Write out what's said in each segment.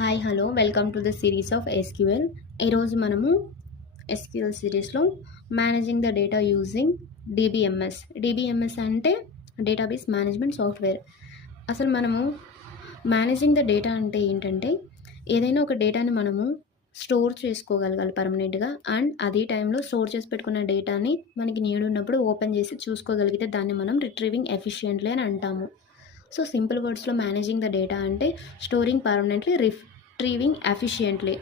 Hi hello welcome to the series of SQL. ఈరోజు మనము SQL సిరీస్లో managing the data using DBMS అంటే database management software. అసలు మనము మేనేజింగ్ ద డేటా అంటే ఏంటంటే ఏదైనా ఒక డేటాని మనము స్టోర్ చేసుకోగలగాలి పర్మనెంట్గా. అండ్ అదే టైంలో స్టోర్ చేసి పెట్టుకున్న డేటాని మనకి నీడ్ ఉన్నప్పుడు ఓపెన్ చేసి చూసుకోగలిగితే దాన్ని మనం రిట్రీవింగ్ ఎఫిషియెంట్లీ అని అంటాము. సో సింపుల్ వర్డ్స్లో మేనేజింగ్ ద డేటా అంటే స్టోరింగ్ పర్మనెంట్లీ, రిట్రీవింగ్ ఎఫిషియెంట్లీ.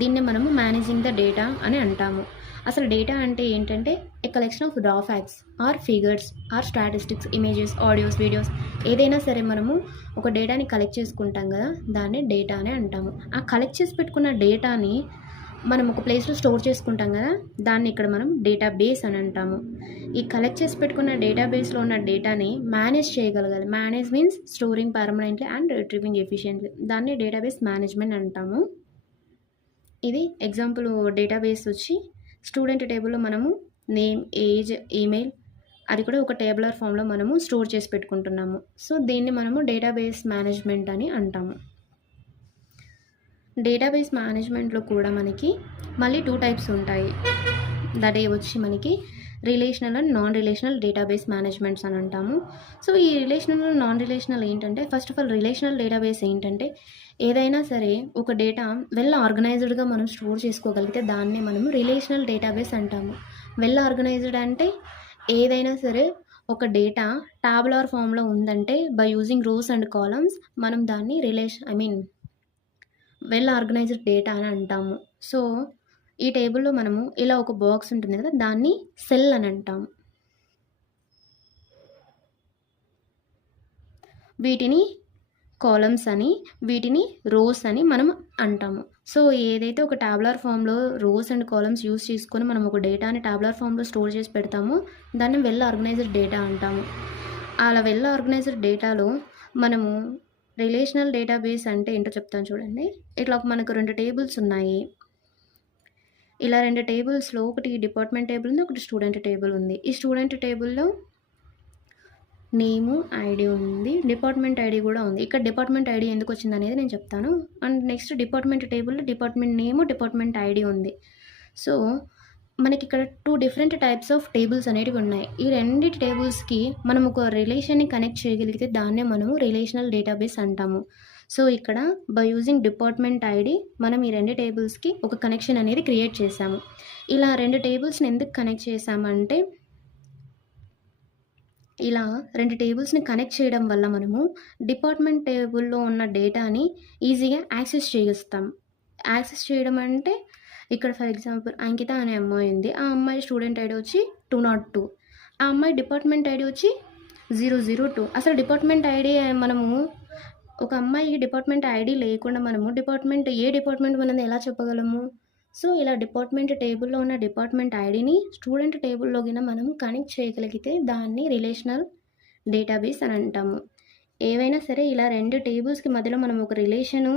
దీన్ని మనము మేనేజింగ్ ద డేటా అని అంటాము. అసలు డేటా అంటే ఏంటంటే a collection of raw facts or figures or statistics, images, audios, videos ఏదైనా సరే మనము ఒక డేటాని కలెక్ట్ చేసుకుంటాం కదా, దాన్ని డేటా అని అంటాము. ఆ కలెక్ట్ చేసి పెట్టుకున్న డేటాని మనం ఒక ప్లేస్లో స్టోర్ చేసుకుంటాం కదా, దాన్ని ఇక్కడ మనం డేటాబేస్ అని అంటాము. ఈ కలెక్ట్ చేసి పెట్టుకున్న డేటాబేస్లో ఉన్న డేటాని మేనేజ్ చేయగలగాలి. Manage means storing permanently and retrieving efficiently. దాన్ని డేటాబేస్ మేనేజ్మెంట్ అంటాము. ఇది ఎగ్జాంపుల్ డేటాబేస్ వచ్చి స్టూడెంట్ టేబుల్లో మనము నేమ్, ఏజ్, ఈమెయిల్ అది కూడా ఒక టేబులర్ ఫామ్లో మనము స్టోర్ చేసి పెట్టుకుంటున్నాము. సో దీన్ని మనము డేటాబేస్ మేనేజ్మెంట్ అని అంటాము. డేటాబేస్ మేనేజ్మెంట్లో కూడా మనకి మళ్ళీ 2 టైప్స్ ఉంటాయి. దట్ వచ్చి మనకి relational and non relational database managements అని అంటాము. సో ఈ రిలేషనల్, నాన్ రిలేషనల్ ఏంటంటే, first of all relational database ఏంటంటే ఏదైనా సరే ఒక డేటా వెల్ ఆర్గనైజ్డ్గా మనం స్టోర్ చేసుకోగలిగితే దాన్ని మనము రిలేషనల్ డేటాబేస్ అంటాము. వెల్ ఆర్గనైజ్డ్ అంటే ఏదైనా సరే ఒక డేటా టాబులర్ ఫామ్లో ఉందంటే by using rows and columns మనం దాన్ని వెల్ ఆర్గనైజ్డ్ డేటా అని అంటాము. సో ఈ టేబుల్లో మనము ఇలా ఒక బాక్స్ ఉంటుంది కదా, దాన్ని సెల్ అని అంటాము. వీటిని కాలమ్స్ అని, వీటిని రోస్ అని మనం అంటాము. సో ఏదైతే ఒక టాబులర్ ఫామ్లో రోస్ అండ్ కాలమ్స్ యూస్ చేసుకొని మనం ఒక డేటాని టాబులర్ ఫామ్లో స్టోర్ చేసి పెడతామో దాన్ని వెల్ ఆర్గనైజ్డ్ డేటా అంటాము. అలా వెల్ ఆర్గనైజ్డ్ డేటాలో మనము రిలేషనల్ డేటాబేస్ అంటే ఏంటో చెప్తాను చూడండి. ఇట్లా మనకు 2 టేబుల్స్ ఉన్నాయి. ఇలా 2 టేబుల్స్లో ఒకటి డిపార్ట్మెంట్ టేబుల్ ఉంది, ఒకటి స్టూడెంట్ టేబుల్ ఉంది. ఈ స్టూడెంట్ టేబుల్లో నేము, ఐడి ఉంది, డిపార్ట్మెంట్ ఐడి కూడా ఉంది. ఇక్కడ డిపార్ట్మెంట్ ఐడి ఎందుకు వచ్చింది అనేది నేను చెప్తాను. అండ్ నెక్స్ట్ డిపార్ట్మెంట్ టేబుల్లో డిపార్ట్మెంట్ నేము, డిపార్ట్మెంట్ ఐడి ఉంది. సో మనకి ఇక్కడ 2 డిఫరెంట్ టైప్స్ ఆఫ్ టేబుల్స్ అనేటివి ఉన్నాయి. ఈ 2 టేబుల్స్కి మనం ఒక రిలేషన్ని కనెక్ట్ చేయగలిగితే దాన్నే మనము రిలేషనల్ డేటాబేస్ అంటాము. సో ఇక్కడ బై యూజింగ్ డిపార్ట్మెంట్ ఐడి మనం ఈ 2 టేబుల్స్కి ఒక కనెక్షన్ అనేది క్రియేట్ చేసాము. ఇలా 2 టేబుల్స్ని ఎందుకు కనెక్ట్ చేసామంటే, ఇలా 2 టేబుల్స్ని కనెక్ట్ చేయడం వల్ల మనము డిపార్ట్మెంట్ టేబుల్లో ఉన్న డేటాని ఈజీగా యాక్సెస్ చేయగలుగుతాం. యాక్సెస్ చేయడం అంటే ఇక్కడ ఫర్ ఎగ్జాంపుల్ అంకిత అనే అమ్మాయి ఉంది. ఆ అమ్మాయి స్టూడెంట్ ఐడి వచ్చి 202, ఆ అమ్మాయి డిపార్ట్మెంట్ ఐడి వచ్చి 002. అసలు డిపార్ట్మెంట్ ఐడి మనము ఒక అమ్మాయికి డిపార్ట్మెంట్ ఐడి లేకుండా మనము ఏ డిపార్ట్మెంట్ మనది ఎలా చెప్పగలము? సో ఇలా డిపార్ట్మెంట్ టేబుల్లో ఉన్న డిపార్ట్మెంట్ ఐడిని స్టూడెంట్ టేబుల్లో గిన మనం కనెక్ట్ చేయగలిగితే దాన్ని రిలేషనల్ డేటాబేస్ అని అంటాము. ఏవైనా సరే ఇలా 2 టేబుల్స్కి మధ్యలో మనం ఒక రిలేషను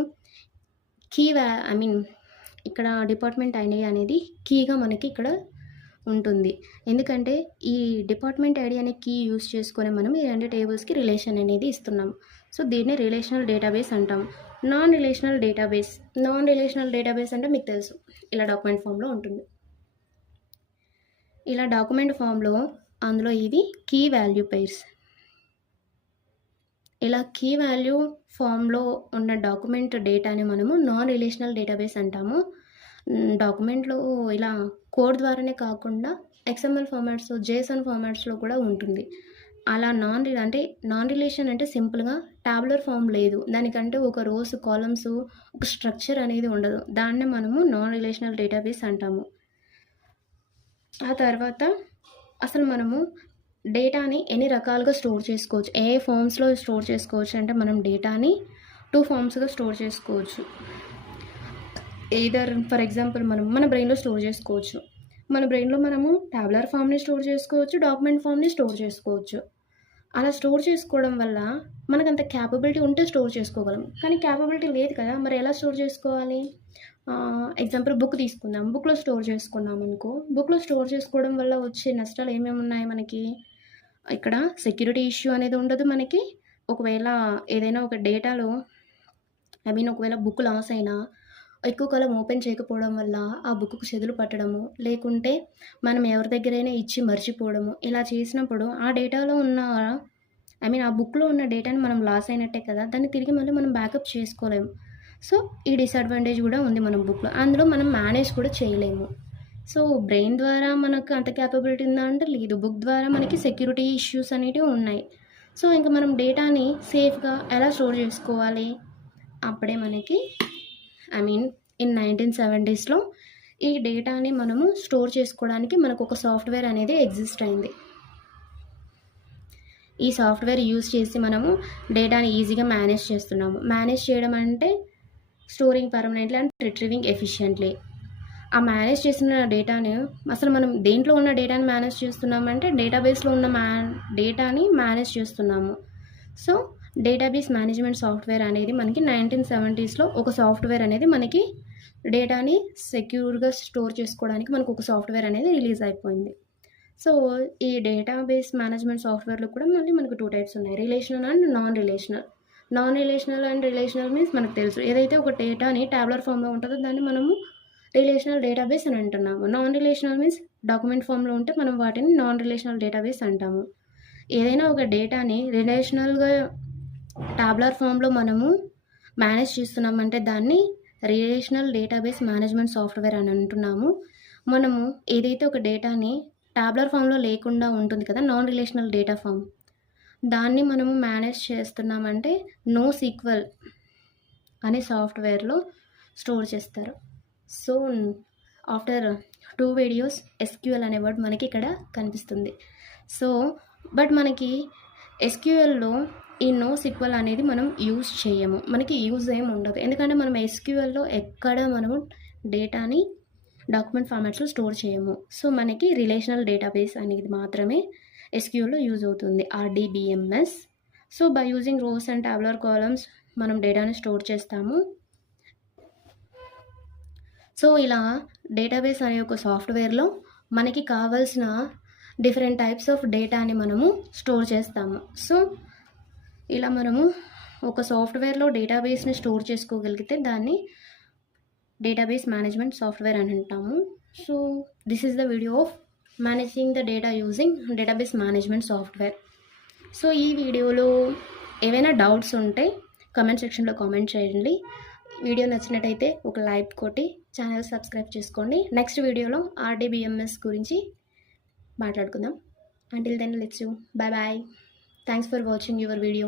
ఇక్కడ డిపార్ట్మెంట్ ఐడి అనేది కీగా మనకి ఇక్కడ ఉంటుంది. ఎందుకంటే ఈ డిపార్ట్మెంట్ ఐడి అనే కీ యూస్ చేసుకొని మనం ఈ 2 టేబుల్స్కి రిలేషన్ అనేది ఇస్తున్నాం. సో దీన్ని రిలేషనల్ డేటాబేస్ అంటాం. నాన్ రిలేషనల్ డేటాబేస్ అంటే మీకు తెలుసు, ఇలా డాక్యుమెంట్ ఫామ్లో ఉంటుంది. ఇలా డాక్యుమెంట్ ఫామ్లో అందులో ఇది కీ వాల్యూ పెయిర్స్. ఇలా కీ వాల్యూ ఫామ్లో ఉన్న డాక్యుమెంట్ డేటాని మనము నాన్ రిలేషనల్ డేటాబేస్ అంటాము. డాక్యుమెంట్లో ఇలా కోడ్ ద్వారానే కాకుండా XML ఫార్మాట్స్, JSON ఫార్మాట్స్లో కూడా ఉంటుంది. అలా నాన్ రిలేషన్ అంటే సింపుల్గా టాబులర్ ఫామ్ లేదు, దానికంటే ఒక రోస్, కాలమ్స్, ఒక స్ట్రక్చర్ అనేది ఉండదు. దాన్నే మనము నాన్ రిలేషనల్ డేటాబేస్ అంటాము. ఆ తర్వాత అసలు మనము డేటాని ఎన్ని రకాలుగా స్టోర్ చేసుకోవచ్చు, ఏ ఫామ్స్లో స్టోర్ చేసుకోవచ్చు అంటే మనం డేటాని 2 ఫామ్స్గా స్టోర్ చేసుకోవచ్చు. ఎయిదర్ ఫర్ ఎగ్జాంపుల్ మన బ్రెయిన్లో స్టోర్ చేసుకోవచ్చు. మన బ్రెయిన్లో మనము టాబులర్ ఫామ్ని స్టోర్ చేసుకోవచ్చు, డాక్యుమెంట్ ఫామ్ని స్టోర్ చేసుకోవచ్చు. అలా స్టోర్ చేసుకోవడం వల్ల మనకంత క్యాపబిలిటీ ఉంటే స్టోర్ చేసుకోగలం, కానీ క్యాపబిలిటీ లేదు కదా, మరి ఎలా స్టోర్ చేసుకోవాలి? ఎగ్జాంపుల్ బుక్ తీసుకుందాం. బుక్లో స్టోర్ చేసుకున్నాం అనుకో, బుక్లో స్టోర్ చేసుకోవడం వల్ల వచ్చే నష్టాలు ఏమేమి ఉన్నాయి మనకి? ఇక్కడ సెక్యూరిటీ ఇష్యూ అనేది ఉండదు మనకి. ఒకవేళ ఏదైనా ఒక డేటాలో ఒకవేళ బుక్ లాస్ అయినా ఎక్కువ కాలం ఓపెన్ చేయకపోవడం వల్ల ఆ బుక్‌కు చెదులు పట్టడము, లేకుంటే మనం ఎవరి దగ్గరైనా ఇచ్చి మర్చిపోవడము, ఇలా చేసినప్పుడు ఆ డేటాలో ఉన్న ఆ బుక్‌లో ఉన్న డేటాని మనం లాస్ అయినట్టే కదా! దాన్ని తిరిగి మళ్ళీ మనం బ్యాకప్ చేసుకోలేము. సో, ఈ డిసడ్వాంటేజ్ గూడా ఉంది మన బుక్‌లో. అందులో మనం మేనేజ్ కూడా చేయలేము. సో, బ్రెయిన్ ద్వారా మనకు అంత కేపబిలిటీ ఉందా అంటే లేదు. బుక్ ద్వారా మనకి సెక్యూరిటీ ఇష్యూస్ అనేటివి ఉన్నాయి. సో, ఇంక మనం డేటాని సేఫ్‌గా ఎలా స్టోర్ చేసుకోవాలి? అప్పుడే మనకి ఇన్ 1970స్‌లో ఈ డేటాని మనము స్టోర్ చేసుకోవడానికి మనకొక సాఫ్ట్‌వేర్ అనేది ఎగ్జిస్ట్ అయింది. ఈ సాఫ్ట్‌వేర్ యూజ్ చేసి మనము డేటాని ఈజీగా మేనేజ్ చేస్తున్నాము. మేనేజ్ చేయడం అంటే స్టోరింగ్ పర్మనెంట్‌లీ అండ్ రిట్రీవింగ్ ఎఫిషియంట్‌లీ. ఆ మేనేజ్ చేసిన డేటాని అసలు మనం దేంట్లో ఉన్న డేటాని మేనేజ్ చేస్తున్నామంటే డేటాబేస్‌లో ఉన్న డేటాని మేనేజ్ చేస్తున్నాము. సో, డేటాబేస్ మేనేజ్మెంట్ సాఫ్ట్‌వేర్ అనేది మనకి 1970స్‌లో ఒక సాఫ్ట్‌వేర్ అనేది మనకి డేటాని సెక్యూర్‌గా స్టోర్ చేసుకోవడానికి మనకొక సాఫ్ట్‌వేర్ అనేది రిలీజ్ అయిపోయింది. సో, ఈ డేటాబేస్ మేనేజ్మెంట్ సాఫ్ట్‌వేర్‌లో కూడా మళ్ళీ మనకు 2 టైప్స్ ఉన్నాయి. Relational and non relational. Non relational and relational means మనకు తెలుసు. ఏదైతే ఒక డేటాని టాబులర్ ఫామ్‌లో ఉంటదో దాన్ని మనము రిలేషనల్ డేటాబేస్ అని అంటున్నాము. నాన్ రిలేషనల్ మీన్స్ డాక్యుమెంట్ ఫామ్‌లో ఉంటే మనం వాటిని నాన్ రిలేషనల్ డేటాబేస్ అంటాము. ఏదైనా ఒక డేటాని రిలేషనల్‌గా టాబులర్ ఫామ్‌లో మనము మేనేజ్ చేస్తున్నామంటే దాన్ని రిలేషనల్ డేటాబేస్ మేనేజ్మెంట్ సాఫ్ట్‌వేర్ అని అంటున్నాము. మనము ఏదైతే ఒక డేటాని టాబులర్ ఫామ్‌లో లేకుండా ఉంటుంది కదా! Non relational data form. దాన్ని మనము మేనేజ్ చేస్తున్నామంటే నోసీక్వెల్ అనే సాఫ్ట్‌వేర్‌లో స్టోర్ చేస్తారు. సో, ఆఫ్టర్ 2 వీడియోస్ ఎస్‌క్యూఎల్ అనే వర్డ్ మనకి ఇక్కడ కనిపిస్తుంది. సో, బట్ మనకి ఎస్‌క్యూఎల్‌లో ఈ నోసీక్వెల్ అనేది మనం యూజ్ చేయము. మనకి యూజ్ ఏమి ఉండదు. ఎందుకంటే మనం ఎస్‌క్యూఎల్‌లో ఎక్కడ మనము డేటాని డాక్యుమెంట్ ఫార్మాట్స్‌లో స్టోర్ చేయము. సో, మనకి రిలేషనల్ డేటాబేస్ అనేది మాత్రమే ఎస్‌క్యూఎల్‌లో యూజ్ అవుతుంది. RDBMS. So, by using rows and టాబులర్ columns మనం డేటాని స్టోర్ చేస్తాము. సో, ఇలా డేటాబేస్ అనే ఒక సాఫ్ట్‌వేర్‌లో మనకి కావాల్సిన డిఫరెంట్ టైప్స్ ఆఫ్ డేటాని మనము స్టోర్ చేస్తాము. సో, ఇలా మనము ఒక సాఫ్ట్‌వేర్‌లో డేటాబేస్‌ని స్టోర్ చేసుకోగలిగితే దాన్ని డేటాబేస్ మేనేజ్మెంట్ సాఫ్ట్‌వేర్ అని అంటాము. So, this is the video of managing the data using database management software. So, ఈ వీడియోలో ఏవైనా డౌట్స్ ఉంటే కామెంట్ సెక్షన్‌లో కామెంట్ చేయండి. వీడియో నచ్చినట్టయితే ఒక లైక్ కొట్టి ఛానల్ సబ్స్క్రైబ్ చేసుకోండి. నెక్స్ట్ వీడియోలో ఆర్‌డీబీఎంఎస్ గురించి మాట్లాడుకుందాం. Until then let's you. Bye bye. Thanks for watching your video.